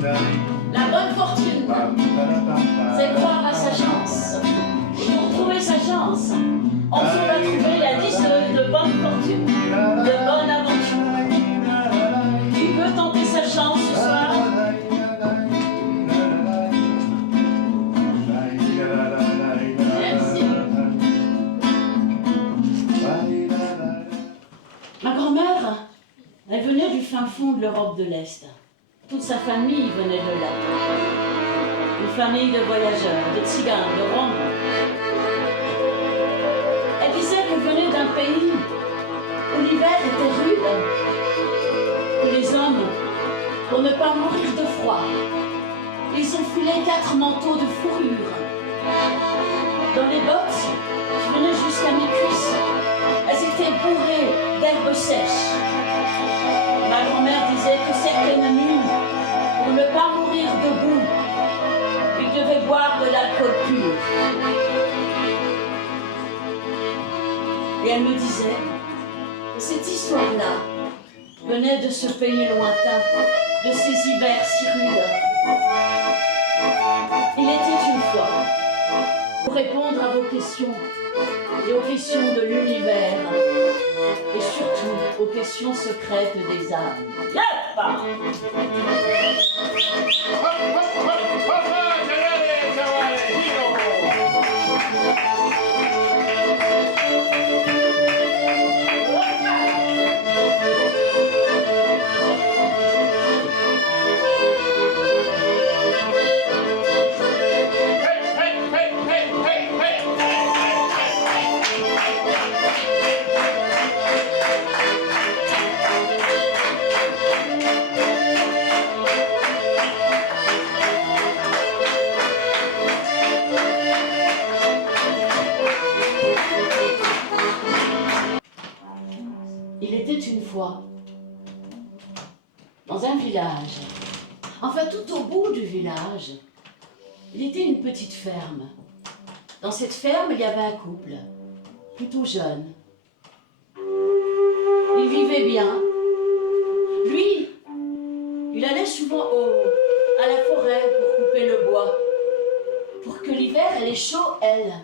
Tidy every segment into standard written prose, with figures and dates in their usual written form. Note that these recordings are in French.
La bonne fortune, c'est croire à sa chance. Et pour trouver sa chance, on va trouver la liste de bonne fortune, de bonne aventure. Qui veut tenter sa chance ce soir? Merci. Ma grand-mère, elle venait du fin fond de l'Europe de l'Est. Toute sa famille venait de là. Une famille de voyageurs, de tziganes, de roms. Elle disait qu'elle venait d'un pays où l'hiver était rude, où les hommes, pour ne pas mourir de froid, ils enfilaient 4 manteaux de fourrure. Dans les bottes, qui venaient jusqu'à mes cuisses, elles étaient bourrées d'herbes sèches. Ma grand-mère disait que certaines nuits, pour ne pas mourir debout, ils devaient boire de l'alcool pur. Et elle me disait que cette histoire-là venait de ce pays lointain, de ces hivers si rudes. Il était une fois, pour répondre à vos questions et aux questions de l'univers, et surtout aux questions secrètes des âmes. Yappa! Il était une fois, dans un village, enfin tout au bout du village, il était une petite ferme. Dans cette ferme, il y avait un couple, plutôt jeune. Il vivait bien. Lui, il allait souvent à la forêt pour couper le bois, pour que l'hiver, elle ait chaud, elle.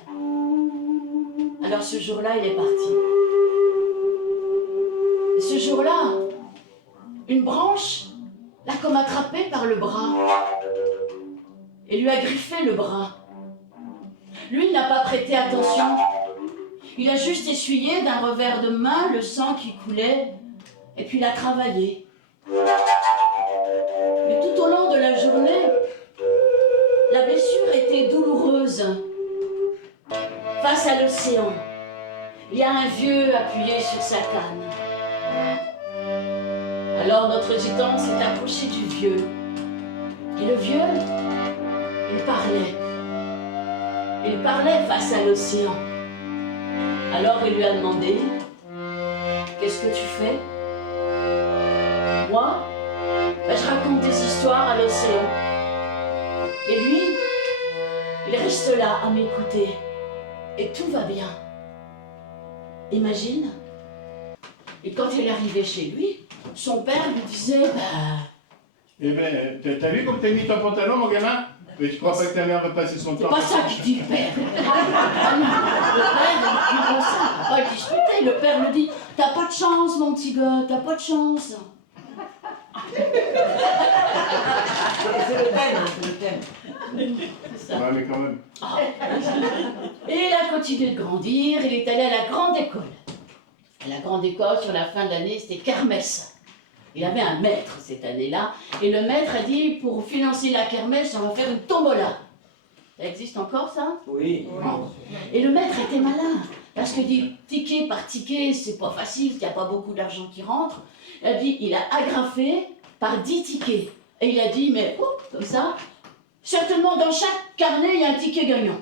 Alors ce jour-là, il est parti. Et ce jour-là, une branche l'a comme attrapé par le bras et lui a griffé le bras. Lui, il n'a pas prêté attention. Il a juste essuyé d'un revers de main le sang qui coulait et puis il a travaillé. Mais tout au long de la journée, la blessure était douloureuse. Face à l'océan, il y a un vieux appuyé sur sa canne. Alors notre gitan s'est approché du vieux. Et le vieux, il parlait. Il parlait face à l'océan. Alors il lui a demandé, « Qu'est-ce que tu fais ?»« Moi, je raconte des histoires à l'océan. » Et lui, il reste là à m'écouter. Et tout va bien. Imagine. Et quand il est arrivé chez lui, son père lui disait, Eh ben, t'as vu comme t'as mis ton pantalon, mon gamin? Mais tu crois pas que ta mère va passer son temps? c'est pas ça qu'il dit, le père. Ah non, le père, il dit comme ça, il va pas discuter. Le père me dit, t'as pas de chance, mon petit gars, t'as pas de chance. C'est le thème, C'est ça. Ouais, mais quand même. Ah. Et il a continué de grandir, il est allé à la grande école. À la grande école, sur la fin de l'année, c'était kermesse. Il avait un maître cette année-là, et le maître a dit, pour financer la kermesse, on va faire une tombola. Ça existe encore, ça? Oui. Bon. Et le maître était malin, parce que dit ticket par ticket, c'est pas facile, il n'y a pas beaucoup d'argent qui rentre. Il a dit, il a agrafé par 10 tickets. Et il a dit, mais comme ça, certainement dans chaque carnet, il y a un ticket gagnant.